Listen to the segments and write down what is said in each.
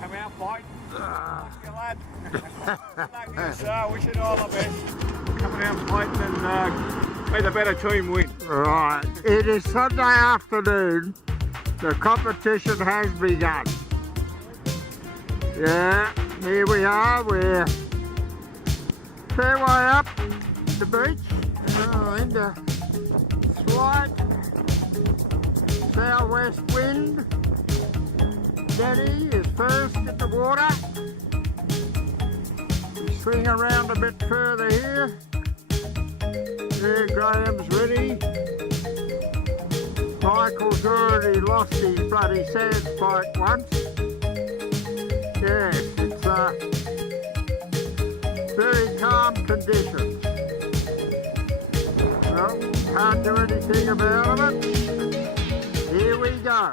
Come out, Lloyd. Thank you, lad. Like this, wish it all the best. Coming out fighting and may the better team win. Right, it is Sunday afternoon. The competition has begun. Yeah, here we are. We're fair way up the beach. Into slight southwest wind. Daddy is first in the water. Swing around a bit further here. There, Graham's ready. Michael's already lost his bloody sand spike once. Yes, it's very calm conditions. Well, can't do anything about it. Here we go.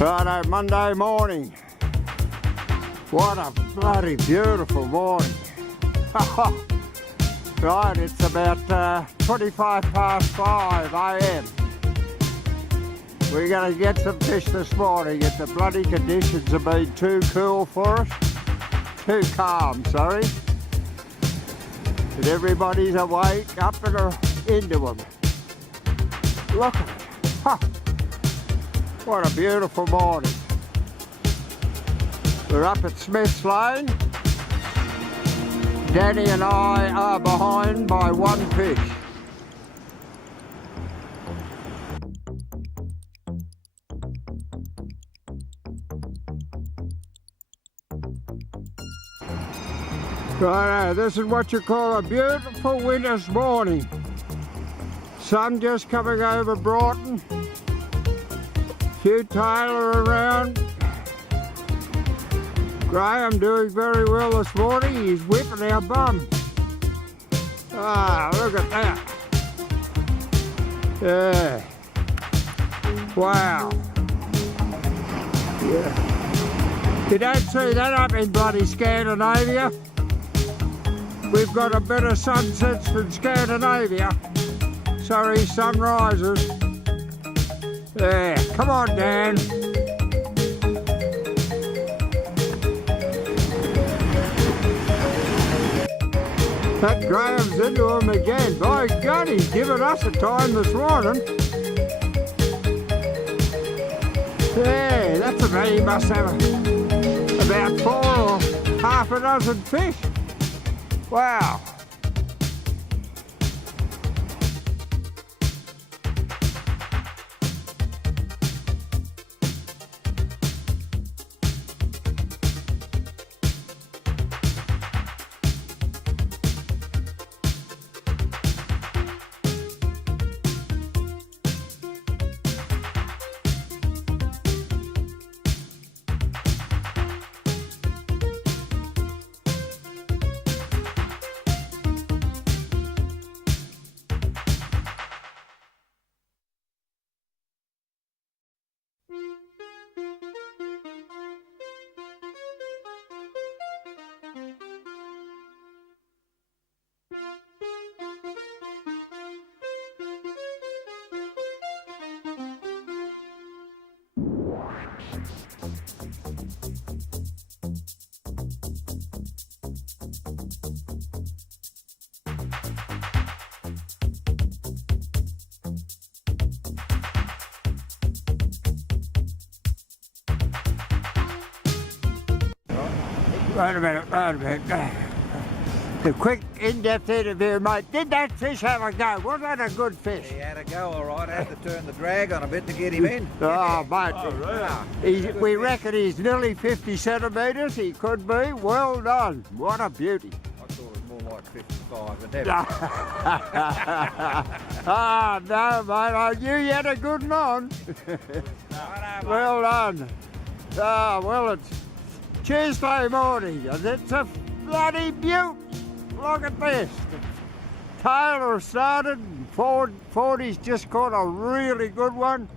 Righto, Monday morning. What a bloody beautiful morning. Right, it's about 25 past 5 a.m. We're going to get some fish this morning. If the bloody conditions have been too cool for us. Too calm, sorry. And everybody's awake, up and into them. Look at it. Huh. What a beautiful morning. We're up at Smith's Lane. Danny and I are behind by one fish. Righto, this is what you call a beautiful winter's morning. Sun just coming over Broughton. Few Taylor around. Graham doing very well this morning. He's whipping our bum. Ah, look at that. Yeah. Wow. Yeah. You don't see that up in bloody Scandinavia. We've got a better sunsets than Scandinavia. Sorry, sunrises. Yeah, come on, Dan. That Graham's into him again. By God, he's given us a time this morning. Yeah, that's a man. He must have a about 4 or half a dozen fish. Wow. Wait a minute. The quick, in-depth interview, mate. Did that fish have a go? Was that a good fish? He had a go, all right. I had to turn the drag on a bit to get him in. Oh, mate. Oh, really? We reckon he's nearly 50 centimetres. He could be. Well done. What a beauty. I thought it was more like 55, but never. Ah, no, mate. I knew you had a good one on. Well done. Ah, well, it's Tuesday morning, and it's a bloody beaut. Look at this. Taylor started, and Fordy's just caught a really good one.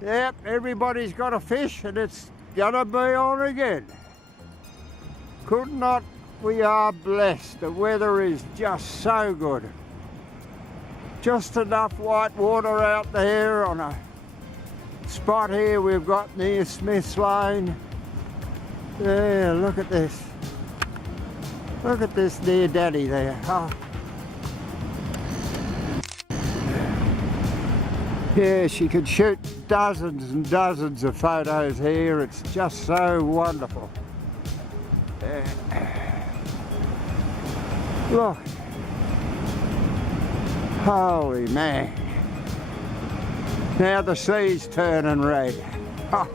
Yep, everybody's got a fish, and it's gonna be on again. Could not, we are blessed. The weather is just so good. Just enough white water out there on a spot here we've got near Smith's Lane. Yeah, look at this. Look at this dear daddy there. Oh. Yeah, she could shoot dozens and dozens of photos here. It's just so wonderful. Look. Holy man. Now the sea's turning red. Oh.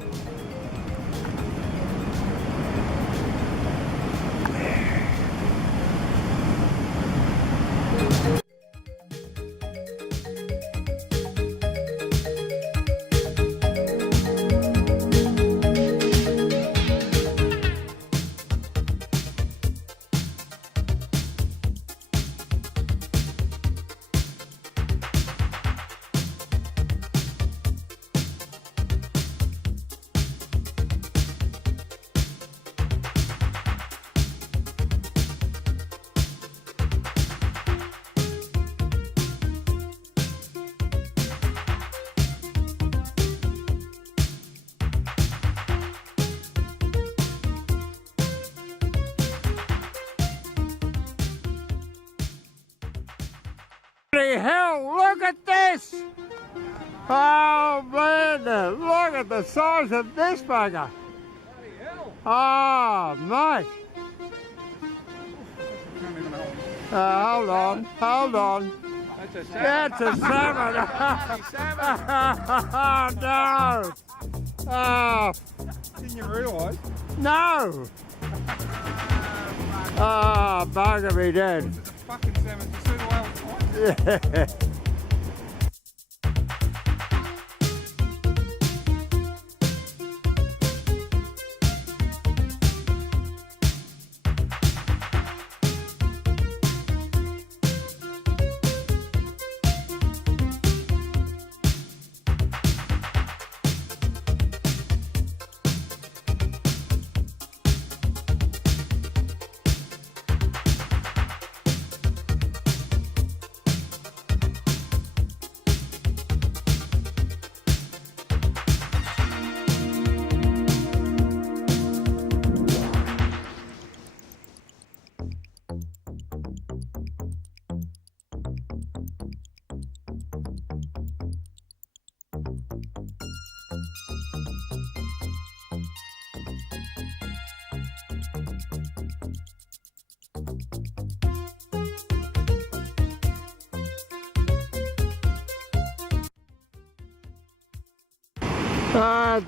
Holy hell, look at this! Oh man, look at the size of this bugger. Oh, mate. Hold on. That's a salmon. Oh, no. Oh. Didn't you realise? No. Oh, bugger me dead. It's a fucking salmon. You see the way it's flying? Yeah.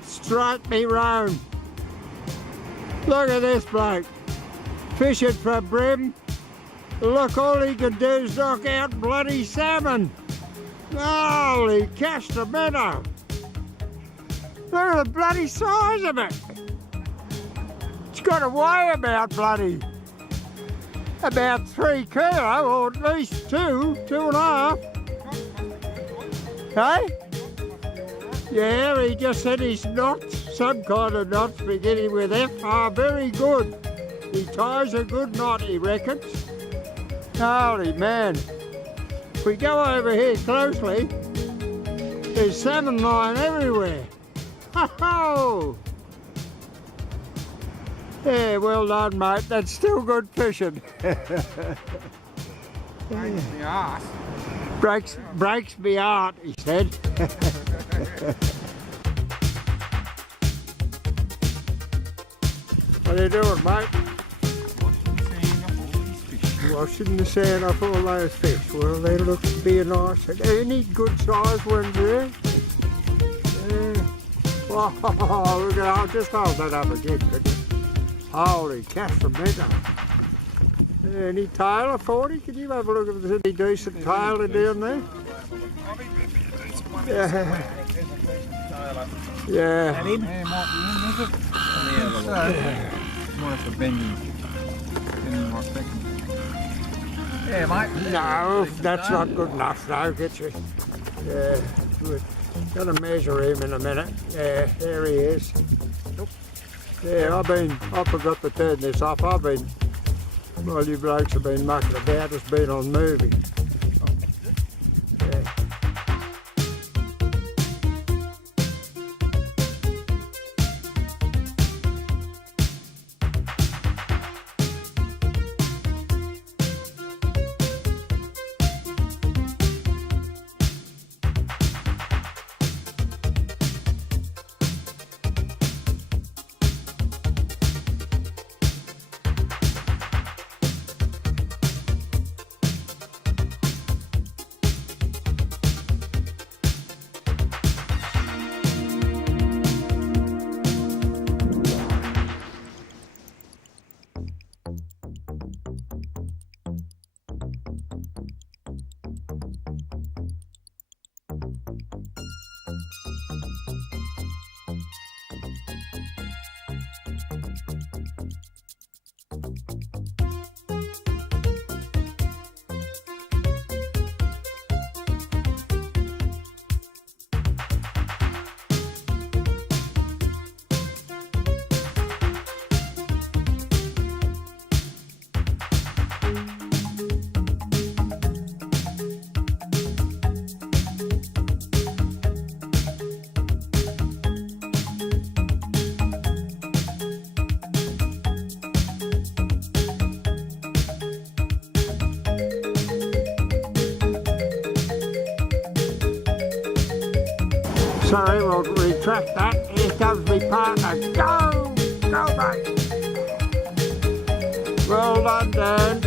Strike me round. Look at this bloke. Fishing for brim. Look, all he can do is knock out bloody salmon. Holy Castamento. Look at the bloody size of it. It's got to weigh about 3 kilo, or at least 2.5. Hey? Yeah, he just said his knots, some kind of knots beginning with F, are very good. He ties a good knot, he reckons. Holy man. If we go over here closely, there's salmon line everywhere. Ho-ho! Yeah, well done, mate. That's still good fishing. Breaks me heart, he said. What are you doing, mate? Washing the sand off all those fish. Well, they look to be nice. Any good sized ones there? Yeah. Wow, look at, I'll just hold that up again, could you? Holy Castamento. Any tailor, 40? Can you have a look if there's any decent tailor down there? Yeah. Yeah. Yeah, mate. No, that's not good enough now, get you. Yeah, we're gonna measure him in a minute. Yeah, there he is. Yeah, I forgot to turn this off. Well, you blokes have been mucking about, it's been on movie. Yeah. Sorry, we'll retract that. Here comes my partner. Go! Go, mate! Well done, Dan.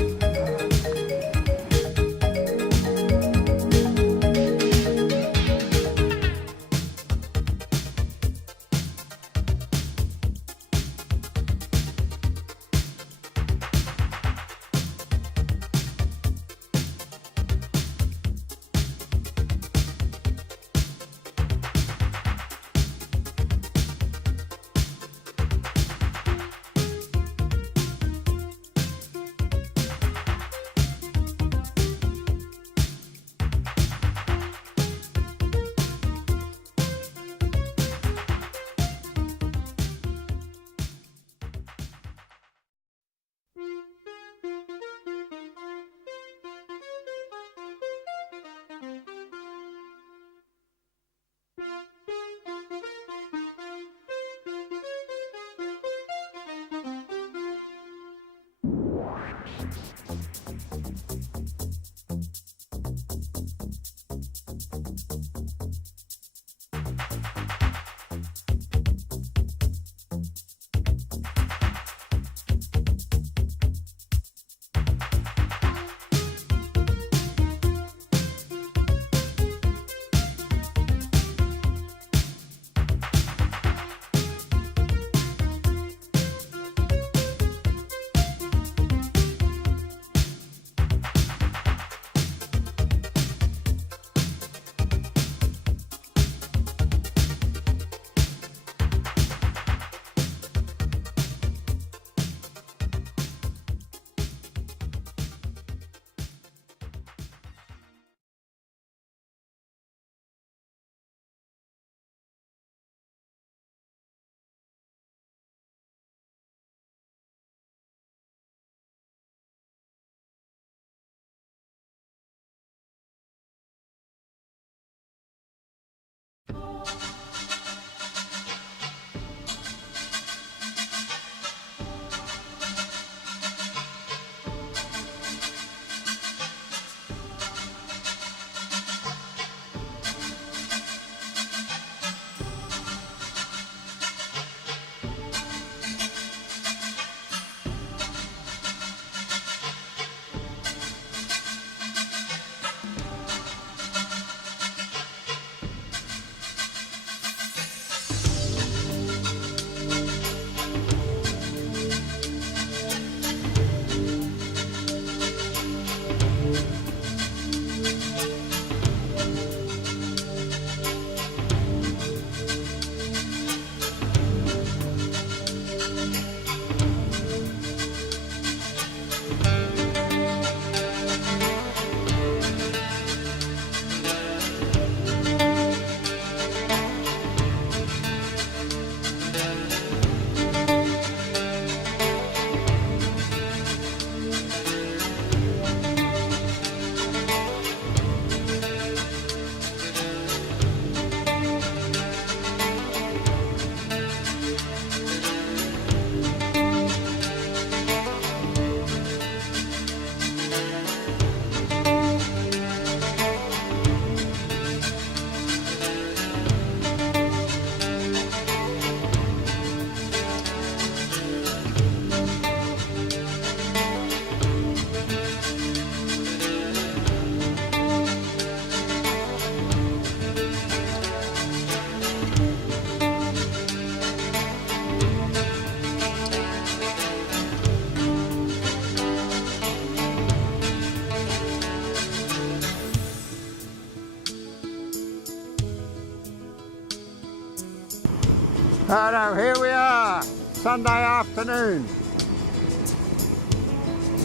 Righto, here we are, Sunday afternoon.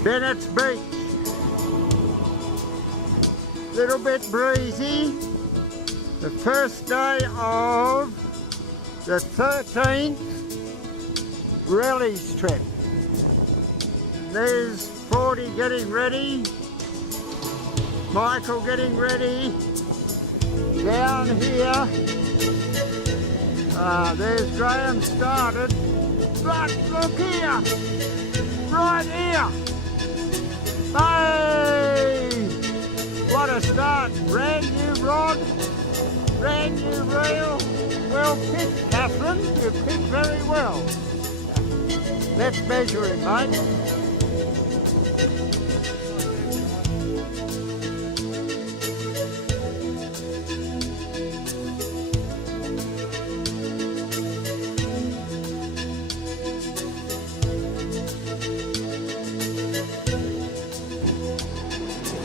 Bennett's Beach. Little bit breezy. The first day of the 13th Rellies Trip. There's 40 getting ready. Michael getting ready. Down here. There's Graham started. But look here. Right here. Hey! What a start. Brand new rod. Brand new reel. Well picked, Catherine. You picked very well. Let's measure it, mate.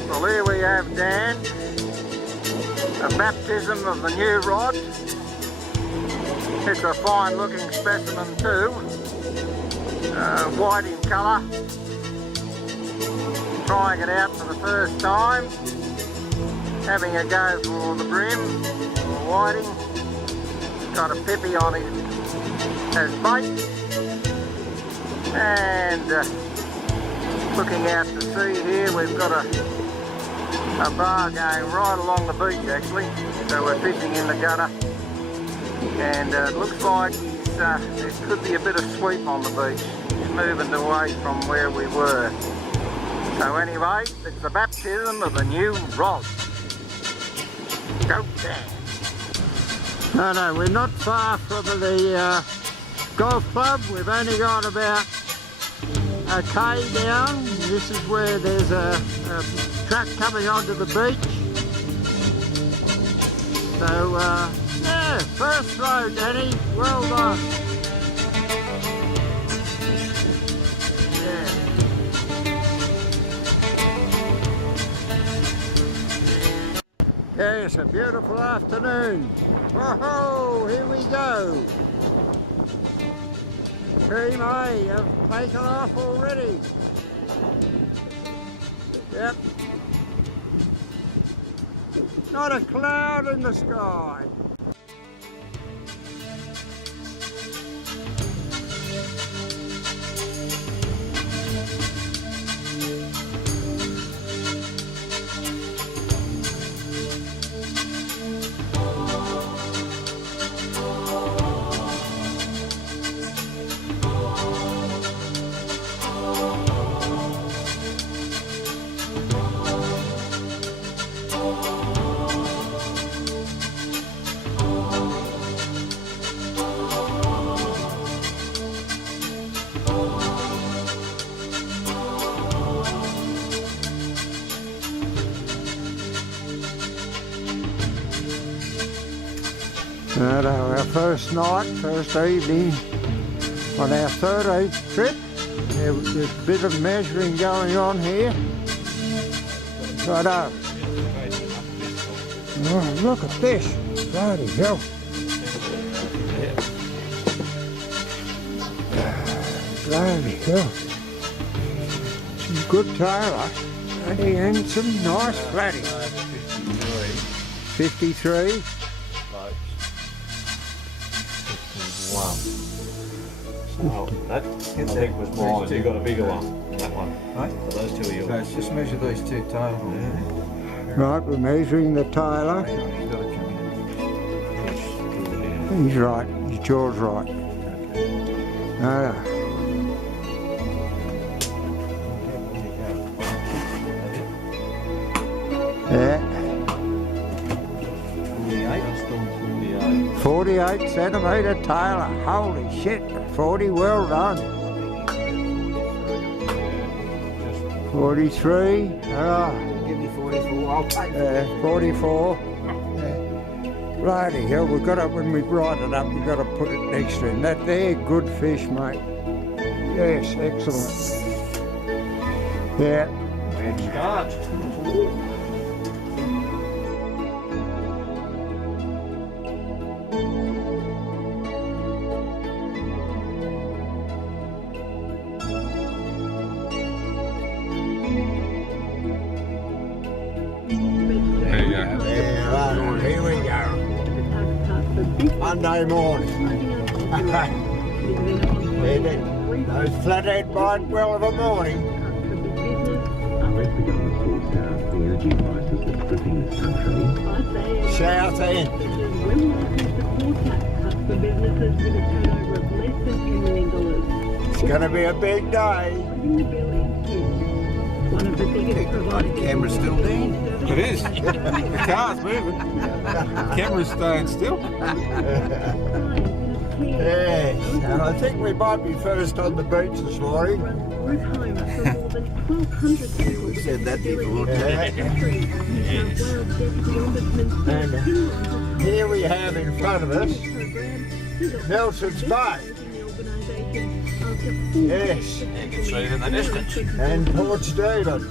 Well, here we have Dan, a baptism of the new rod. It's a fine looking specimen too, white in colour. Trying it out for the first time, having a go for the brim, or whiting. Got a pippy on it as bait, and looking out to sea here, we've got a bar going right along the beach actually, so we're fishing in the gutter, and it looks like there could be a bit of sweep on the beach. He's moving away from where we were. So anyway, it's the baptism of the new rod. Go Dan! No, we're not far from the golf club. We've only got about a K down. This is where there's a track coming onto the beach. So, yeah, first throw, Danny. Well done. Yeah. Yeah, it's a beautiful afternoon. Whoa, here we go. Team A have taken off already. Yep. Not a cloud in the sky. Our first night, first evening on our 13th trip. There's a bit of measuring going on here. Righto. Oh, look at this. Bloody hell. Bloody hell. Some good tailor. And some nice flatties. 53. Wow. So that I think was mine. You got a bigger one than that one. Right? So those two are yours. Let's just measure those two tails. Right, we're measuring the tailor. He's right, his jaw's right. Yeah. 48 centimetre tailor. Holy shit, 40, well done. 43. Give me 44, I'll take it. 44. Righty hell, we've got to, when we write it up, we've got to put it next to him. That there, good fish, mate. Yes, excellent. Yeah. Good start. Monday morning. Those flathead mind well of a morning. Unless the government sorts out the energy crisis that's gripping this country. South End. It's going to be a big day. Body camera's still down. It is. The car's moving. The camera's staying still. Yes, and I think we might be first on the beach this morning. We've said that before. And here we have in front of us Nelson's Bay. Yes, You can see it in the distance. and Port Stephen.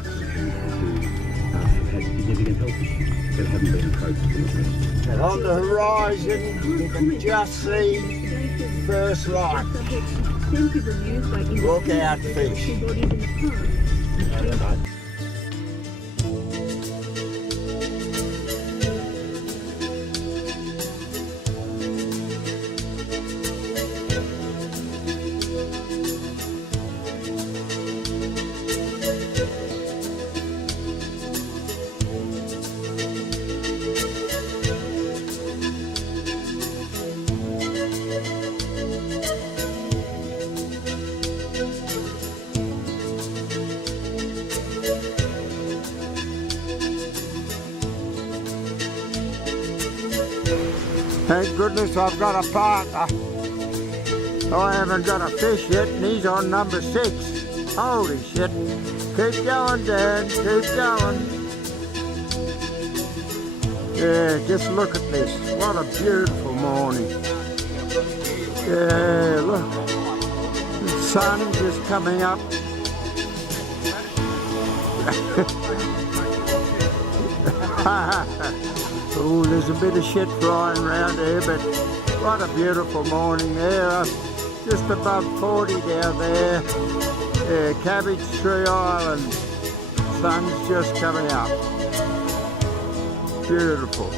Had significant health issues that haven't been approached and addressed. And on the horizon, you can just see first light. Look out, fish. Thank goodness I've got a partner. I haven't got a fish yet and he's on number 6. Holy shit. Keep going, Dan, keep going. Yeah, just look at this. What a beautiful morning. Yeah, look. The sun just coming up. Oh, there's a bit of shit flying around here, but what a beautiful morning there. Just above 40 down there. Yeah, Cabbage Tree Island. Sun's just coming up. Beautiful.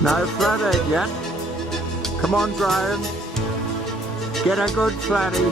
No flathead yet. Come on, Graham. Get a good flatty.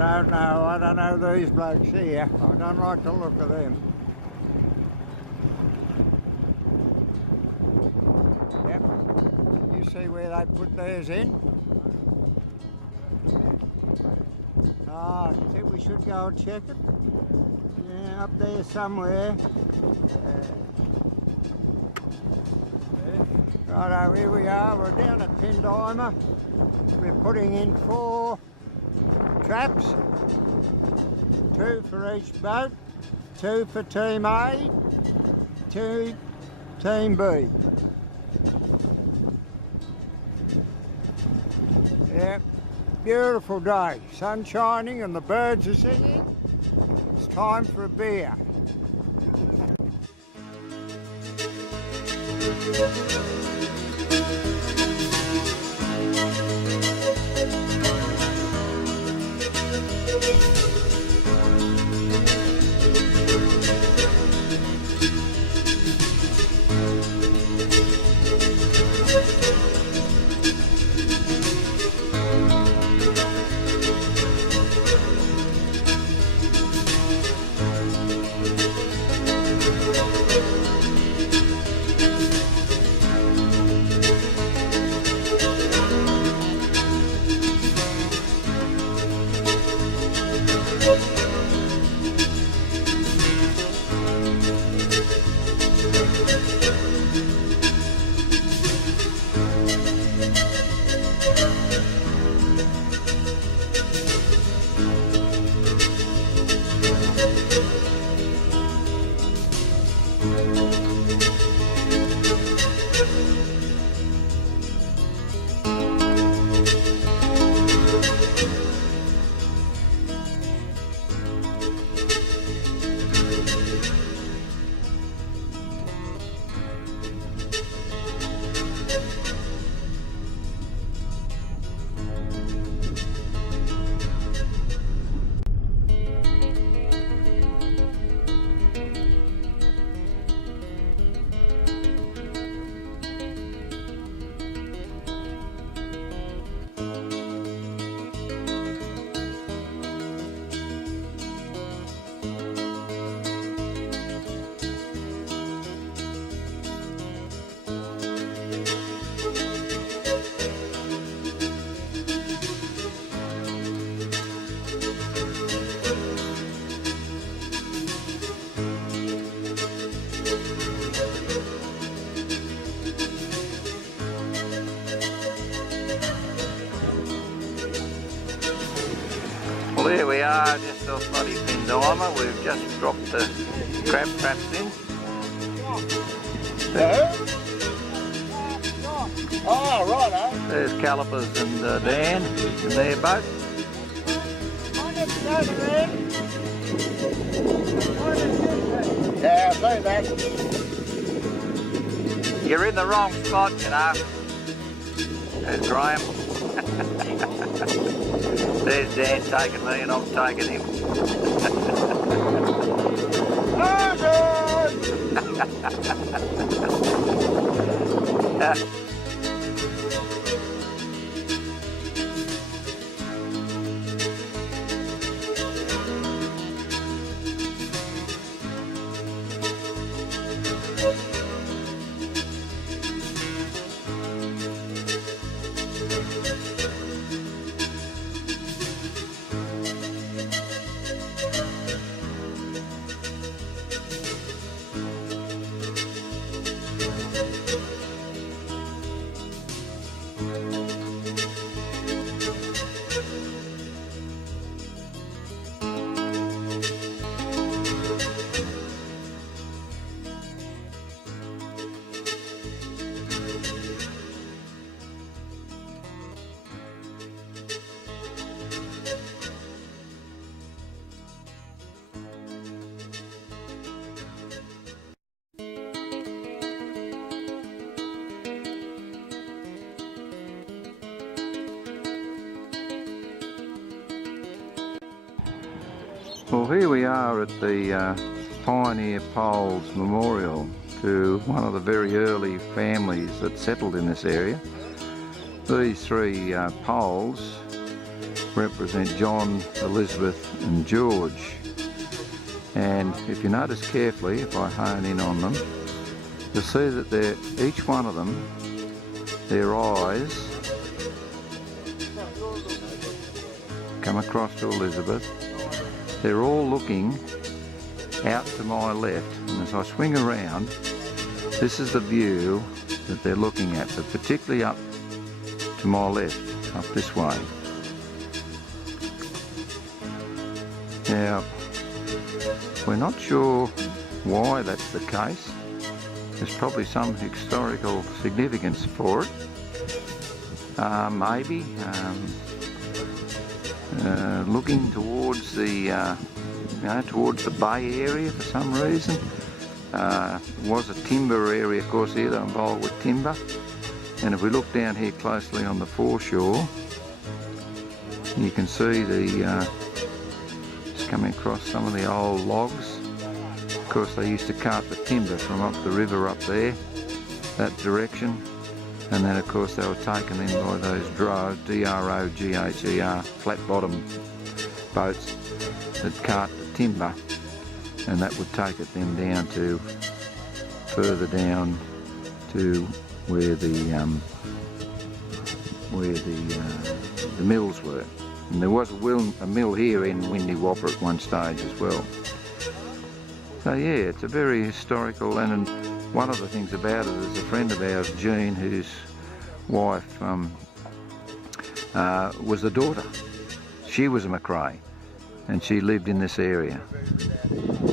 don't know. I don't know these blokes here. I don't like the look of them. Yep. You see where they put theirs in? Ah, you think we should go and check it? Yeah, up there somewhere. Righto, here we are. We're down at Pindimer. We're putting in 4 traps, 2 for each boat, 2 for Team A, 2 Team B. Yep, beautiful day, sun shining and the birds are singing. It's time for a beer. Well, here we are, just off bloody Pindimer. We've just dropped the crab traps in. Oh, righto. There's Calipers and Dan in their boat. Yeah, I see that. You're in the wrong spot, you know. There's Graham. There's Dan taking me and I'm taking him. Well, here we are at the Pioneer Poles Memorial to one of the very early families that settled in this area. These 3 poles represent John, Elizabeth and George. And if you notice carefully, if I hone in on them, you'll see that each one of them, their eyes come across to Elizabeth. They're all looking out to my left, and as I swing around, this is the view that they're looking at, but particularly up to my left, up this way. Now, we're not sure why that's the case. There's probably some historical significance for it. Maybe looking towards the towards the bay area for some reason. It was a timber area, of course, here. They're involved with timber. And if we look down here closely on the foreshore, you can see it's coming across some of the old logs. Of course, they used to cart the timber from up the river up there, that direction. And then, of course, they were taken in by those drogues, D-R-O-G-H-E-R, flat-bottom boats that cart the timber, and that would take it then down to further down to where the mills were. And there was a mill here in Windy Whopper at one stage as well. So yeah, it's a very historical, and one of the things about it is a friend of ours, Jean, whose wife was the daughter. She was a McRae, and she lived in this area.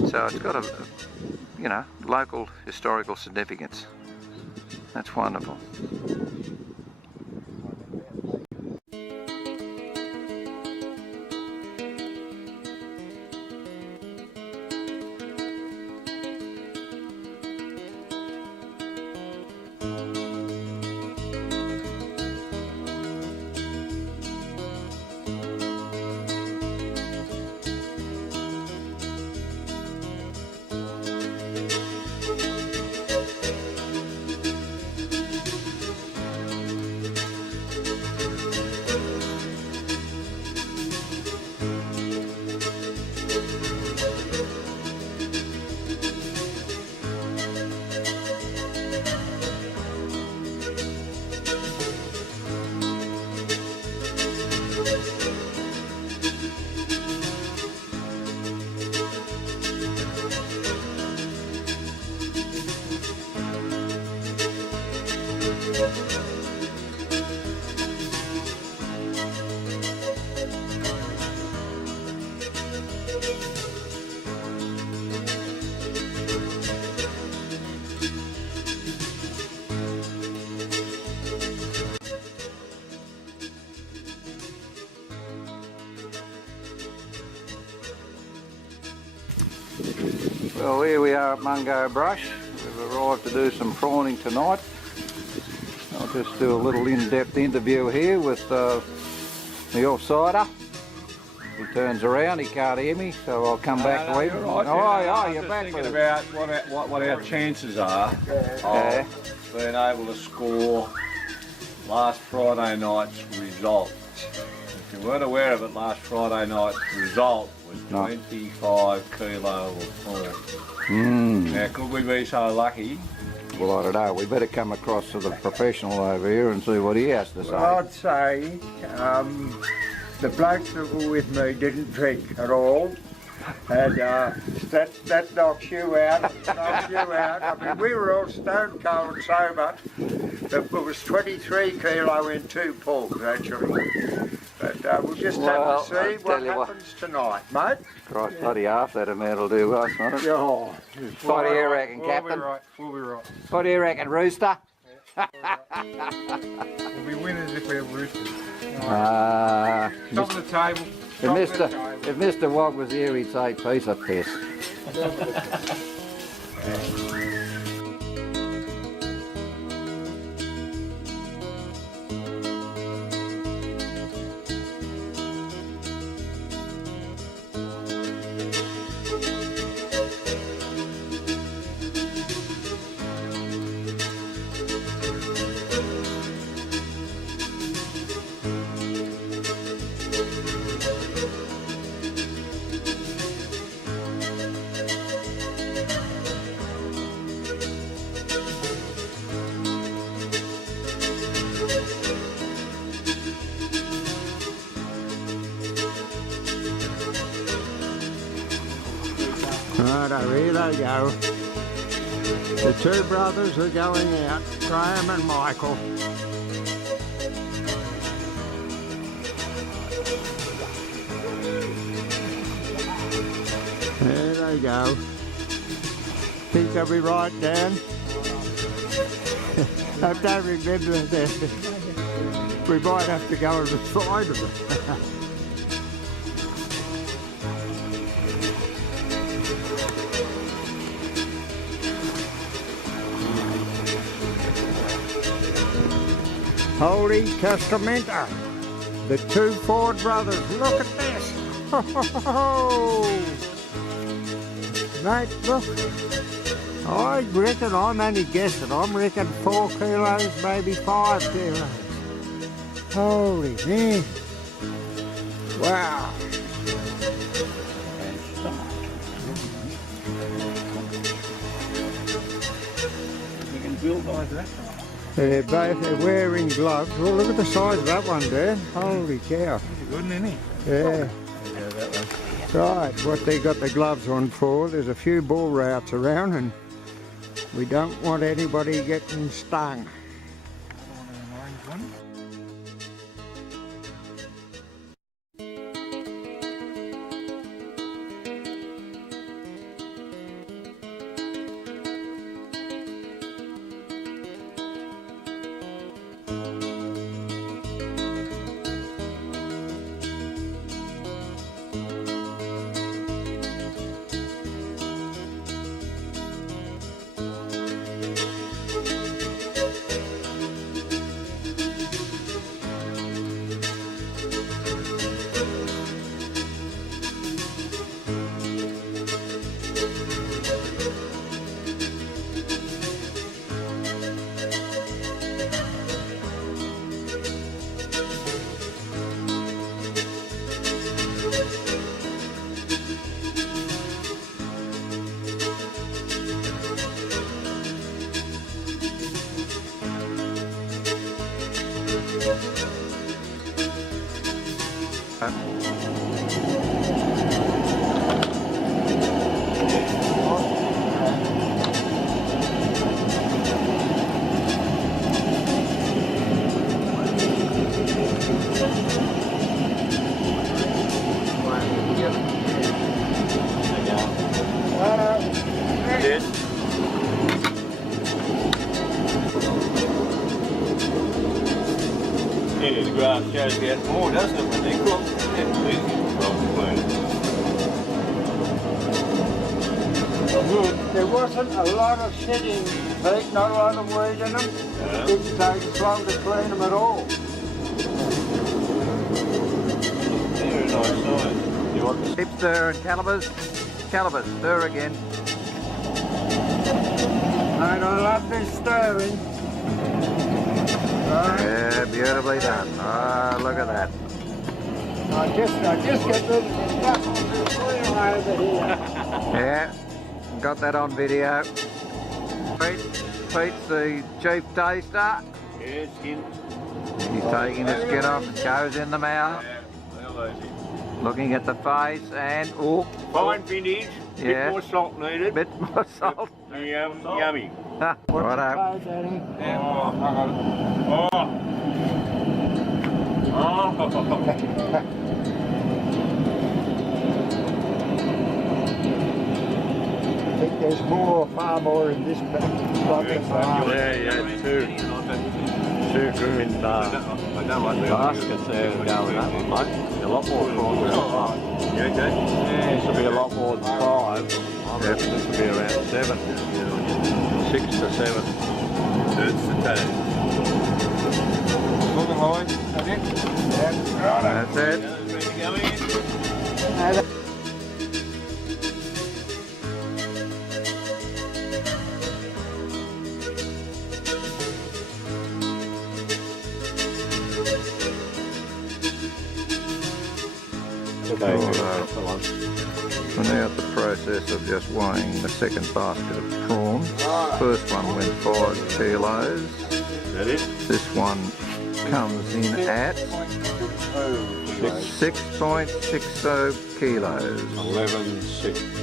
So it's got a local historical significance. That's wonderful. Well, here we are at Mungo Brush. We've arrived to do some prawning tonight. I'll just do a little in-depth interview here with the offsider. He turns around, he can't hear me, so I'll come back to him. Right, You're back thinking with about what our chances are of being able to score last Friday night's result. If you weren't aware of it, last Friday night's result was 25 kilo of prawn. Now, could we be so lucky? Well, I don't know. We better come across to the professional over here and see what he has to say. Well, I'd say the blokes that were with me didn't drink at all. And that knocks you out, I mean, we were all stone cold sober. It was 23 kilo in 2 pulls, actually. But we'll just have to see what happens tonight, mate. Christ, bloody half that amount will do us, won't it? Oh, What do you reckon, Captain? We'll be right. What do you reckon, Rooster? We'll be winners if we're roosters. Top of the table. If Mr. Wog was here, he'd say piece of piss. Righto, here they go. The two brothers are going out, Graham and Michael. There they go. Think they'll be right, Dan? I don't remember that. We might have to go on the side of it. Holy Testamento, the two Ford brothers, look at this. Mate, look, I reckon, I'm only guessing, I'm reckoning 4 kilos, maybe 5 kilos. Holy man, wow. You can build like that. They're wearing gloves. Well, look at the size of that one, Dan. Holy cow. He's good, isn't he? Yeah. Yeah, that one. Right, what they got the gloves on for, there's a few bull routes around and we don't want anybody getting stung. Yeah, the grass shows get more, doesn't it, when they cook? Yeah, easy to There wasn't a lot of sitting, Pete, not a lot of weed in them. Yeah. Didn't take as long to clean them at all. Very nice size. You want Keep stirring, calibers. Calibers, stir again. Mate, I love this stirring. Right. Yeah, beautifully done. Ah, look at that. I just get rid of the stuff on this wheel over here. Yeah, got that on video. Pete's the chief taster. Yeah, skin. He's taking the skin off, it goes in the mouth. Yeah, real easy. Looking at the face and, oh, Fine vintage, Yeah. bit more salt needed. bit more salt. Yummy. Righto. Danny? Oh. I think there's far more in this bucket. Yeah, two green baskets there to go with that one, mate. A lot more prawns. You okay? Yeah, this will be a lot more than 5. Yep. This will be around 7. 6 to 7. That's the taste. Look at Lloyd. That's it? That's it. Ready to go in? We're now at the process of just weighing the second basket of prawns. First one went 5 kilos. Is that it? This one comes in at 6.60 kilos. 11.6.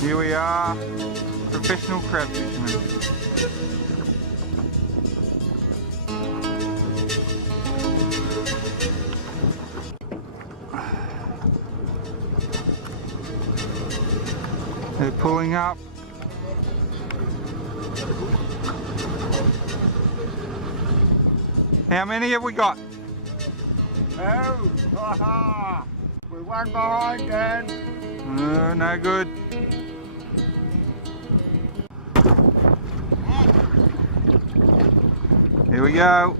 Here we are, professional crab fishermen. They're pulling up. How many have we got? Oh, ha ha! We're one behind, Dan. No good. Here we go.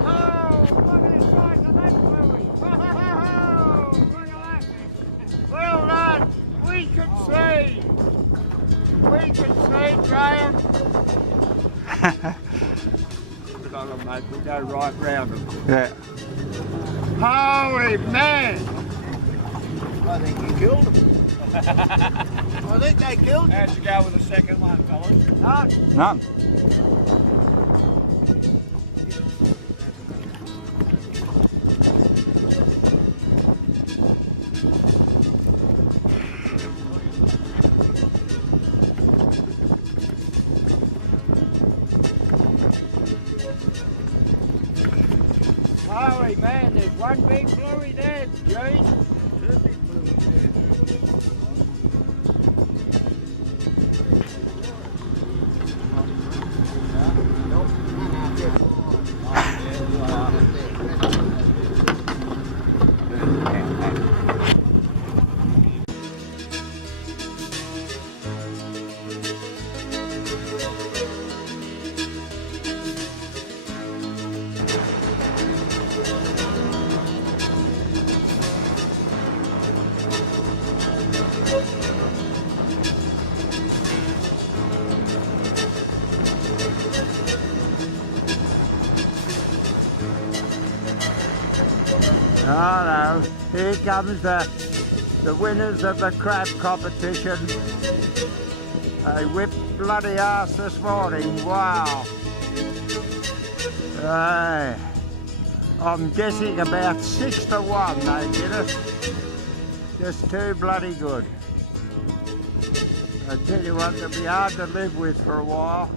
Oh, look at the size of that fluid! Oh, look at that! Well done! We can see! We can see, Graham! Mate, we go right round them. Yeah. Holy man! I think you killed them. I think they killed you. How'd you go with the second one, fellas? None. Holy man, there's one big bluey there, Gene. Oh no, here comes the winners of the crab competition. They whipped bloody ass this morning, wow. I'm guessing about 6 to 1 they did it. Just too bloody good. I tell you what, they'll be hard to live with for a while.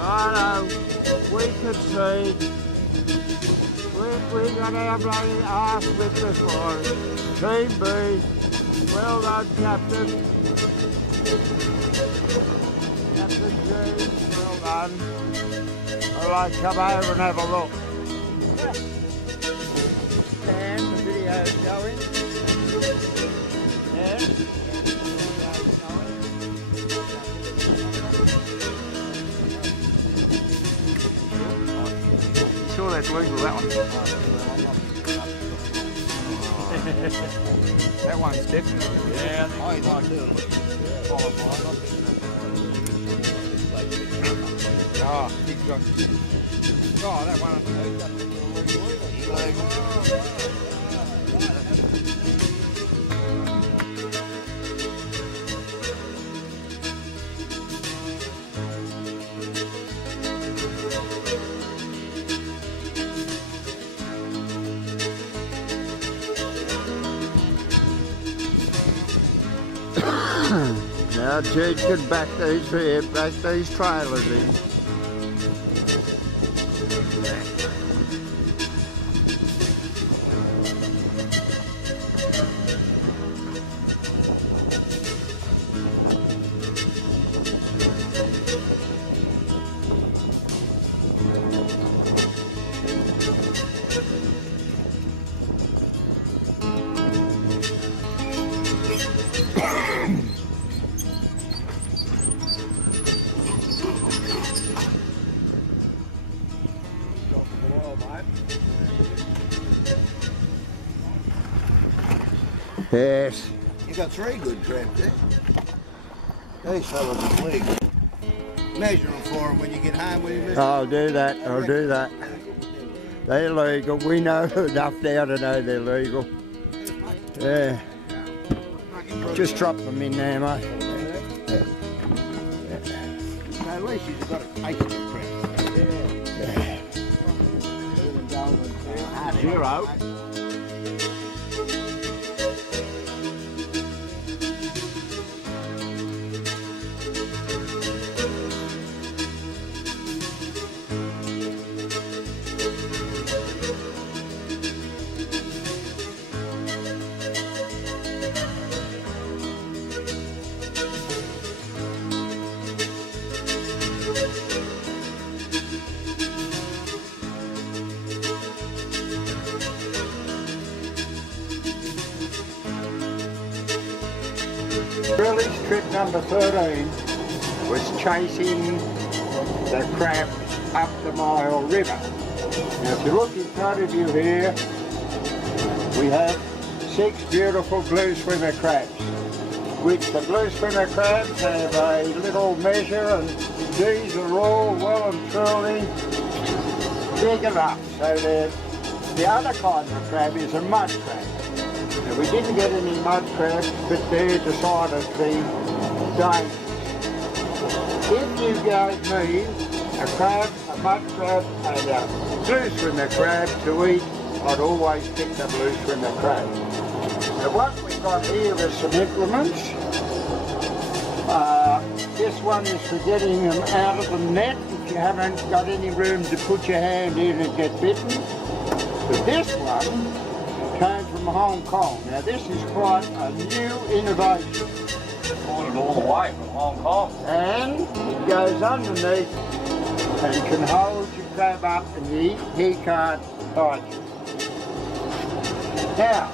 Righto, we could see. We got our bloody arse with this one. Team B, well done, Captain. Captain G, well done. All right, come over and have a look. Dan, the video's going. Dan. Sure that's legal, that one. That one's definitely. Yeah, I think I do. Oh, he's got. Oh, that one. Now Jude can back these trailers in. Yes. You got 3 good traps there. These fellas are big. Measure them for them when you get home with him. I'll do that. I'll do that. They're legal. We know enough now to know they're legal. Yeah. Just drop them in there, mate. At least you've got a taste of crap. Yeah. 0. Rellies trip number 13 was chasing the crabs up the Mile River. Now if you look in front of you here, we have 6 beautiful blue swimmer crabs, which the blue swimmer crabs have a little measure, and these are all well and truly big enough. So the other kind of crab is a mud crab. Now, we didn't get any mud crabs, but they're decidedly dangerous. If you gave me a crab, a mud crab and a blue swimmer crab to eat, I'd always pick the blue swimmer crab. Now what we've got here is some implements. This one is for getting them out of the net if you haven't got any room to put your hand in and get bitten. But this one came from Hong Kong. Now this is quite a new innovation. Ordered all the way from Hong Kong. And it goes underneath and can hold your crab up and he can't bite you. Now,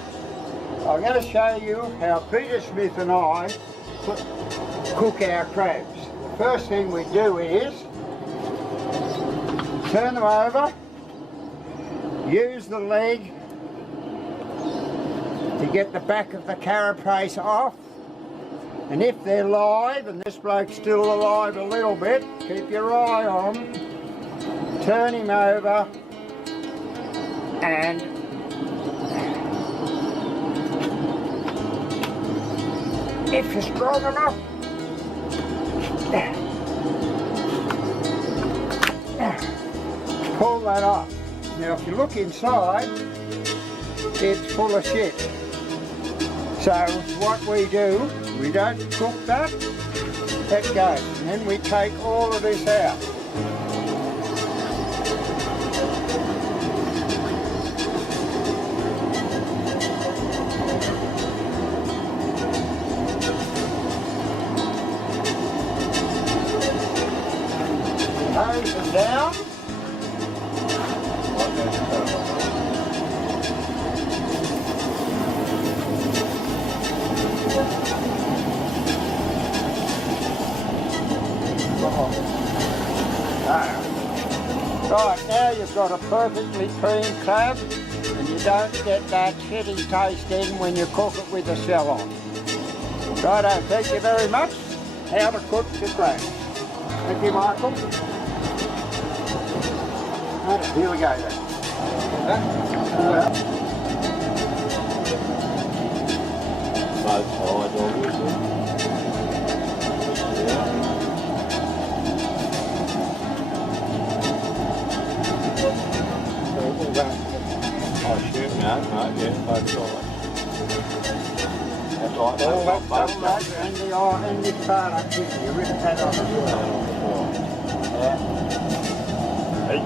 I'm going to show you how Peter Smith and I cook our crabs. The first thing we do is turn them over, use the leg to get the back of the carapace off, and if they're live, and this bloke's still alive a little bit, keep your eye on him, turn him over, and if you're strong enough, pull that off. Now if you look inside, it's full of shit. So what we do, we don't cook that, that goes. And then we take all of this out. Hose them down. Right, now you've got a perfectly clean crab and you don't get that shitty taste in when you cook it with the shell on. Righto, thank you very much. How to cook the crab. Thank you, Michael. Right, here we go then. Both sides, obviously. Oh shoot, no, yeah, both sides. That's right, All that and the Oh, and this part up here, you rip that off as well. Yeah. Hey.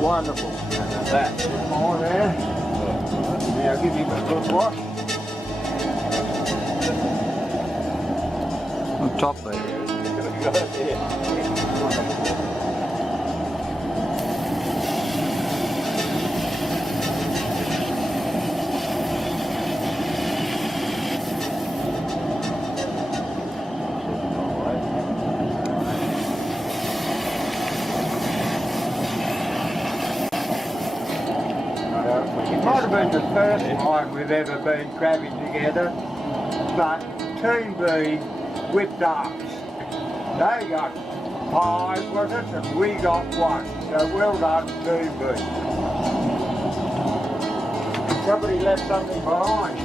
Wonderful. And that. Bit more there. Now give him a good wash. On top there. It might have been the first time we've ever been crabbing together, but Team B whipped us. They got 5, was it, and we got 1. So well done, Team B. Somebody left something behind.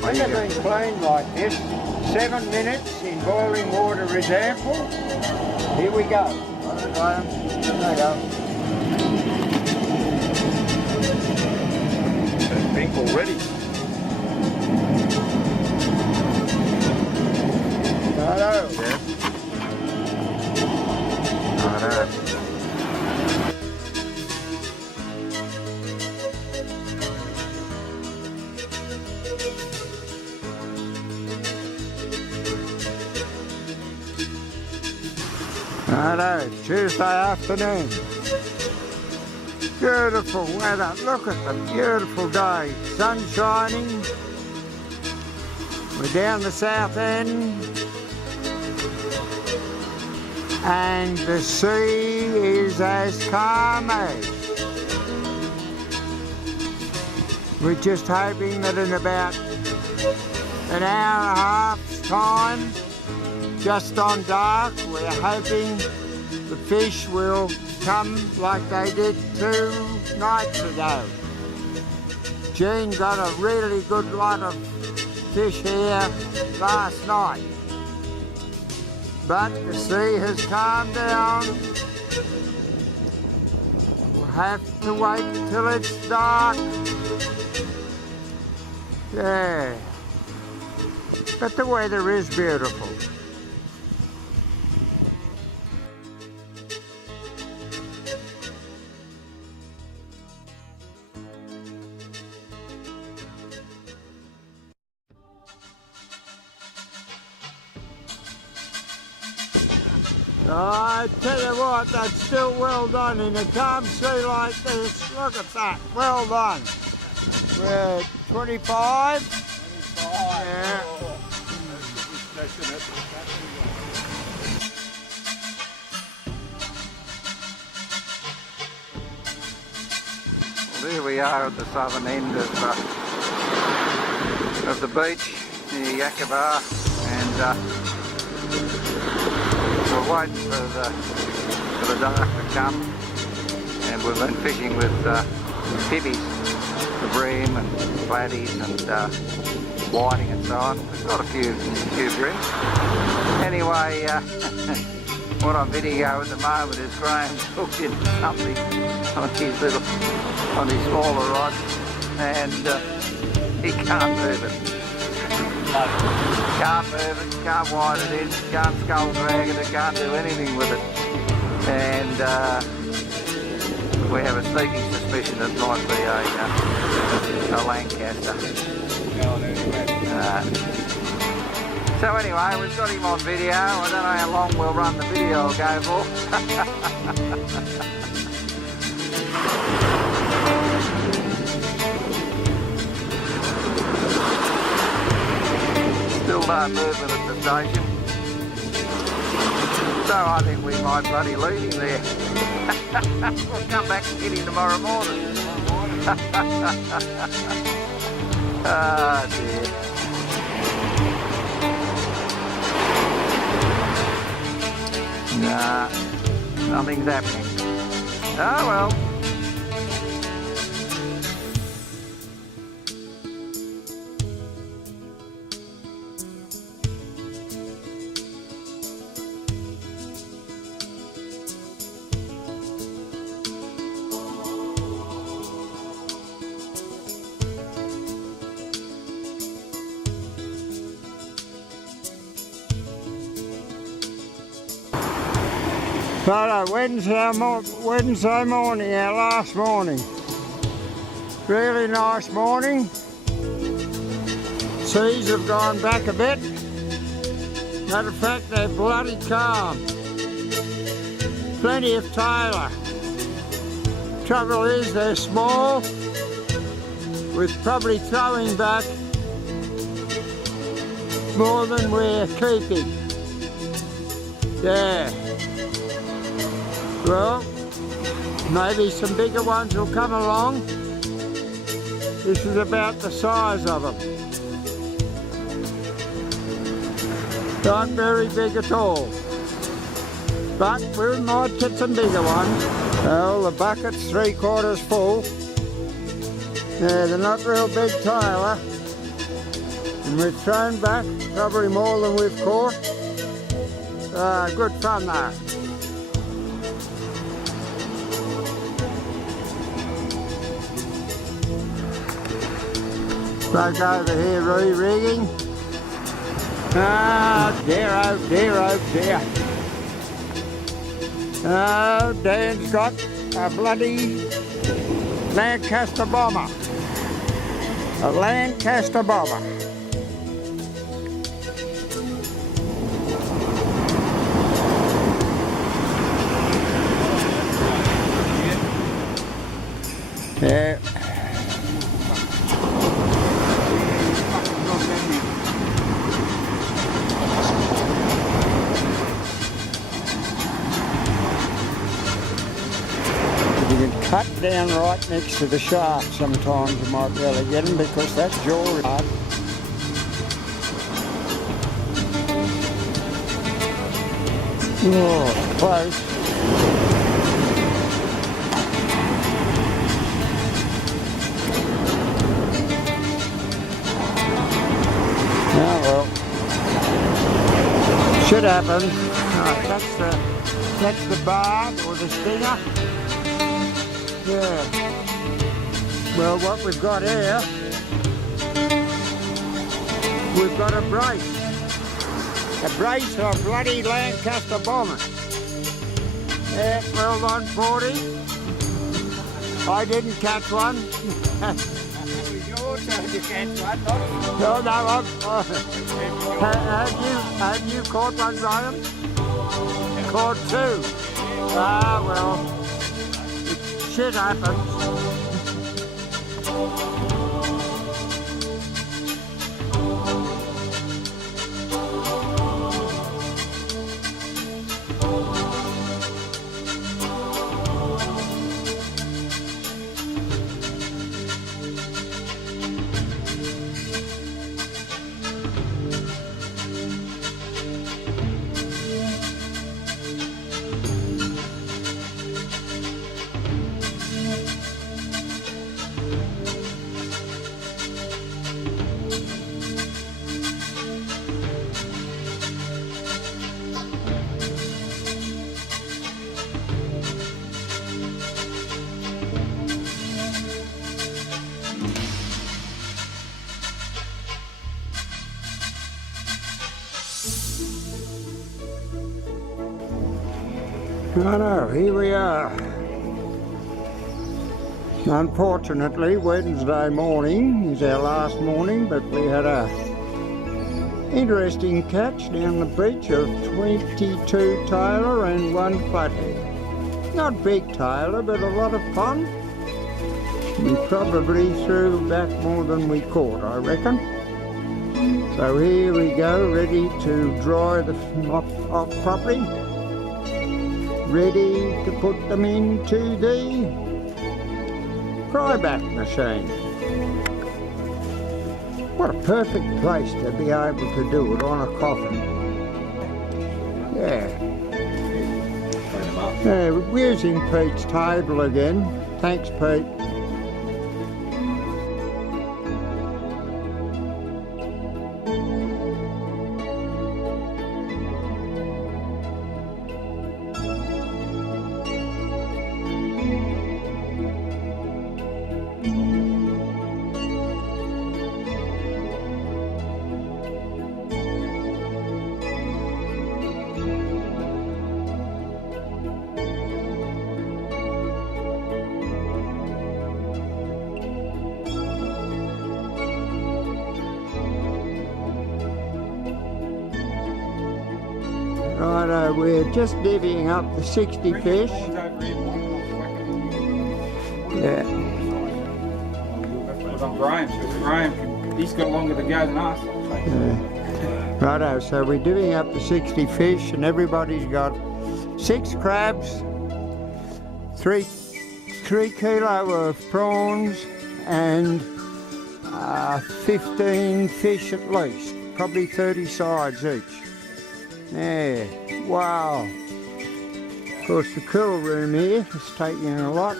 When they've been cleaned like this, 7 minutes in boiling water is ample. Here we go. There we go. Pink already. Righto. Yeah. Righto. Righto, Tuesday afternoon. Beautiful weather. Look at the beautiful day. Sun shining. We're down the south end. And the sea is as calm as. We're just hoping that in about an hour and a half's time, just on dark, we're hoping the fish will come like they did 2 nights ago. Jean got a really good lot of fish here last night. But the sea has calmed down. We'll have to wait till it's dark. Yeah. But the weather is beautiful. I tell you what, that's still well done in a calm sea like this. Look at that, well done. We're 25. Yeah. Well, here we are at the southern end of the beach near Yakabar, and we're waiting for the dark to come, and we've been fishing with pibbies, the bream and flatties and whiting and so on. We've got a few brims. Anyway, what I'm videoing at the moment is Graham's hooked into something on his smaller rod, and he can't move it. Can't move it, can't wind it in, can't skull drag it, can't do anything with it. And we have a sneaking suspicion it might be a Lancaster. So anyway, we've got him on video. I don't know how long we'll run the video go for. Still no movement at the station. So I think we might bloody leave him there. We'll come back and get him tomorrow morning. Ah, dear. Nah, nothing's happening. Oh well. Righto, Wednesday morning, our last morning. Really nice morning. Seas have gone back a bit. Matter of fact, they're bloody calm. Plenty of tailor. Trouble is, they're small, with probably throwing back more than we're keeping. Yeah. Well, maybe some bigger ones will come along. This is about the size of them. Not very big at all. But we might get some bigger ones. Well, the bucket's 3/4 full. Yeah, they're not real big tailor. And we've thrown back probably more than we've caught. Good fun though. Back over here re-rigging. Oh dear, oh dear, oh dear. Oh, Dan's got a bloody Lancaster bomber. A Lancaster bomber. Yeah. Cut down right next to the shaft sometimes you might be able to get them because that jaw is hard. Oh, close. Oh well. Should happen. Right, that's the barb or the stinger. Yeah. Well, what we've got here, we've got a brace. A brace of bloody Lancaster bomber. Yeah, well done, 40. I didn't catch one. Your turn to catch one, not No, have you caught one, Graham? Caught two. Ah, well. Shit happens. Righto, here we are. Unfortunately, Wednesday morning is our last morning, but we had a interesting catch down the beach of 22 tailor and 1 flathead. Not big tailor, but a lot of fun. We probably threw back more than we caught, I reckon. So here we go, ready to dry the off properly. Ready to put them into the fry-back machine. What a perfect place to be able to do it on a coffin. Yeah. Yeah, we're using Pete's table again. Thanks, Pete. Righto, we're just divvying up the 60 fish. Yeah. It was on Graham, because Graham, he's got longer to go than us. Yeah. Righto, so we're divvying up the 60 fish and everybody's got 6 crabs, 3 kilo of prawns and 15 fish at least, probably 30 sides each. Yeah, wow. Of course the cool room here is taking a lot.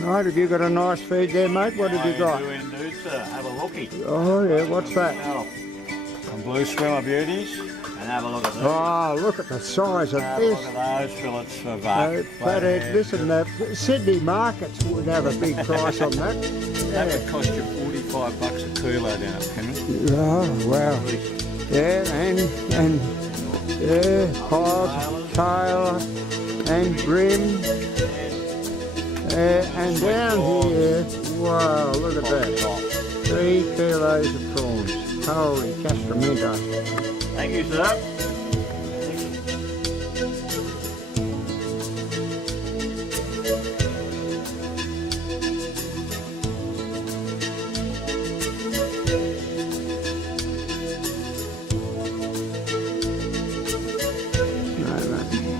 Right, have you got a nice feed there, mate? What have you got? Indeed, sir. Have a looky. Oh yeah, what's that? Some blue swimmer beauties. And have a look at these. Oh, look at the size of Have a this. look at those fillets for buck. Flathead, listen, the Sydney markets would have a big price on that. That would cost you 45 bucks a kilo down at Penrith. Oh, wow. Yeah, and yeah, hog, tail, and brim. And down here, wow, look at that. 3 kilos of prawns. Holy Castramento. Thank you, sir.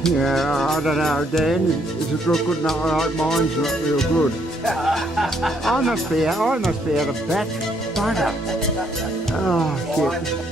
Yeah, I don't know, Dan. Does it look good? No, mine's not real good. I must be out of batch butter. Oh, shit.